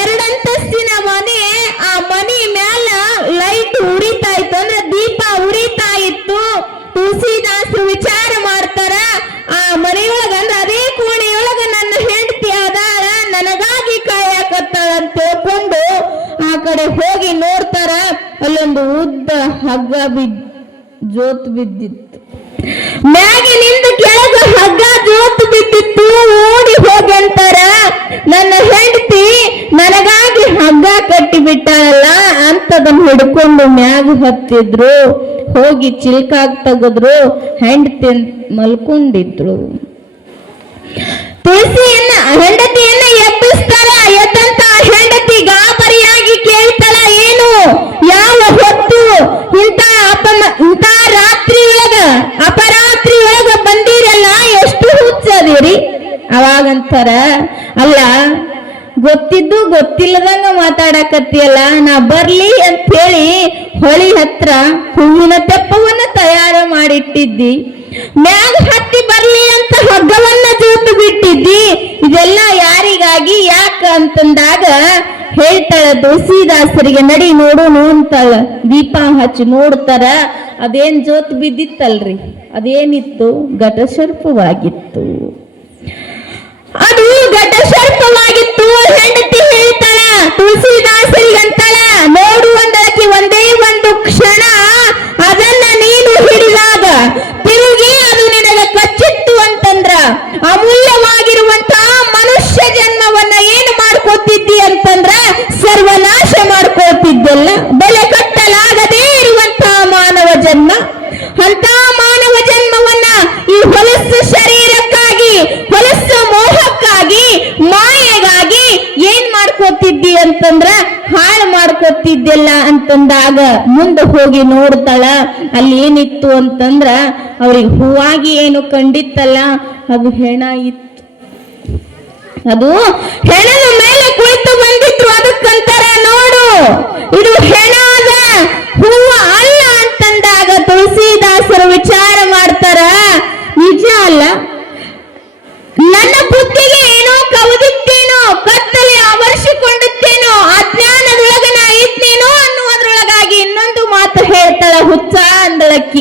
ಎರಡಂತಸ್ತಿನ ಮನೆ, ಆ ಮನಿ ಮ್ಯಾಲ ಲೈಟ್ ಉರಿತಾ ಇತ್ತು ಅಂದ್ರೆ ದೀಪ ಉರಿತಾ ಇತ್ತು ತುಳಸಿದಾಸರು ವಿಚಾರ ಮಾಡ್ತಾರ, ಆ ಮನೆಯೊಳಗ ಅಂದ್ರೆ ಅದೇ ಕೋಣೆಯೊಳಗ ನನ್ನ ಹೆಂಡತಿ ಆದಾರ ನನಗಾಗಿ ಕಾಯಕತ್ತಾಳ ಅಂತ ತಿಳ್ಕೊಂಡು ಆ ಕಡೆ ಹೋಗಿ ನೋಡ್ತಾರ, ಅಲ್ಲೊಂದು ಉದ್ದ ಹಗ್ಗ ಬಿದ್ದ ಜೋತ್ ಬಿದ್ದಿತ್ತು. ಮ್ಯಾಗಿನಿಂದ ಕೆಳಗ ಹಗ್ಗ ಜೋತ್ ಬಿದ್ದಿತ್ತು, ಓಡಿ ಹೋಗಂತ ಬಿಟ್ಟಾಳಲ್ಲ ಅಂತದನ್ನ ಹಿಡ್ಕೊಂಡು ಮ್ಯಾಗ ಹತ್ತಿದ್ರು, ಹೋಗಿ ಚಿಲ್ಕಾಗ್ ತೆಗೆದ್ರು ತಿನ್ ಮಲ್ಕೊಂಡಿದ್ರು. ತುಳಸಿಯನ್ನ, ಹೆಂಡತಿಯನ್ನ ಎಬ್ಬಿಸ್ತಾಳ, ಎದ್ದಂತ ಹೆಂಡತಿ ಗಾಬರಿಯಾಗಿ ಕೇಳ್ತಾಳ, ಏನು? ಯಾವ ಹೊತ್ತು? ಇಂತ ಅಪ ಇಂತ ರಾತ್ರಿ ಒಳಗ, ಅಪರಾತ್ರಿ ಒಳಗ ಬಂದಿರಲ್ಲ, ಎಷ್ಟು ಹುಚ್ಚದಿರಿ? ಅವಾಗಂತಾರ, ಅಲ್ಲ, ಗೊತ್ತಿದ್ದು ಗೊತ್ತಿಲ್ಲದಂಗ ಮಾತಾಡಕತ್ತಿಯಲ್ಲ, ನಾ ಬರ್ಲಿ ಅಂತ ಹೇಳಿ ಹೊಳಿ ಹತ್ರ ಹೂವಿನ ತೆಪ್ಪವನ್ನ ತಯಾರು ಮಾಡಿಟ್ಟಿದ್ದಿ. ಮ್ಯಾಗ ಹತ್ತಿ ಬರ್ಲಿ ಅಂತ ಹಗ್ಗವನ್ನ ಜೂತು ಬಿಟ್ಟಿದ್ದಿ ಇದೆಲ್ಲ ಯಾರಿಗಾಗಿ, ಯಾಕ ಅಂತಂದಾಗ ಹೇಳ್ತಾಳ, ತುಳಸಿದಾಸರಿಗೆ ನಡಿ ನೋಡು ಅಂತಾಳ. ದೀಪ ಹಚ್ಚಿ ನೋಡ್ತಾರ, ಅದೇನ್ ಜೋತ್ ಬಿದ್ದಿತ್ತಲ್ರಿ. ಅದೇನಿತ್ತು? ಘಟಸರ್ಪವಾಗಿತ್ತು ಅದು ಘಟಸರ್ಪವಾಗಿತ್ತು ಜನ್ಮ ಅಂತ ಮಾನವ ಜನ್ಮವನ್ನ ಈ ಹೊಲಸು ಶರೀರಕ್ಕಾಗಿ, ಹೊಲಸು ಮೋಹಕ್ಕಾಗಿ, ಮಾಯೆಗಾಗಿ ಏನ್ ಮಾಡ್ಕೋತಿದ್ದಿ ಅಂತಂದ್ರ ಹಾಳು ಮಾಡ್ಕೋತಿದ್ದೆಲ್ಲ ಅಂತಂದಾಗ ಮುಂದೆ ಹೋಗಿ ನೋಡ್ತಾಳ. ಅಲ್ಲಿ ಏನಿತ್ತು ಅಂತಂದ್ರ ಅವ್ರಿಗೆ ಹೂವಾಗಿ ಏನು ಕಂಡಿತ್ತಲ್ಲ, ಅದು ಹೆಣ ಇತ್ತು. ಅದು ಹೆಣದ ಮೇಲೆ ಕುಳಿತು ಬಂದಿತ್ತು ಅದಕ್ಕಂತಾರ ನೋಡು, ಇದು ಹೆಣ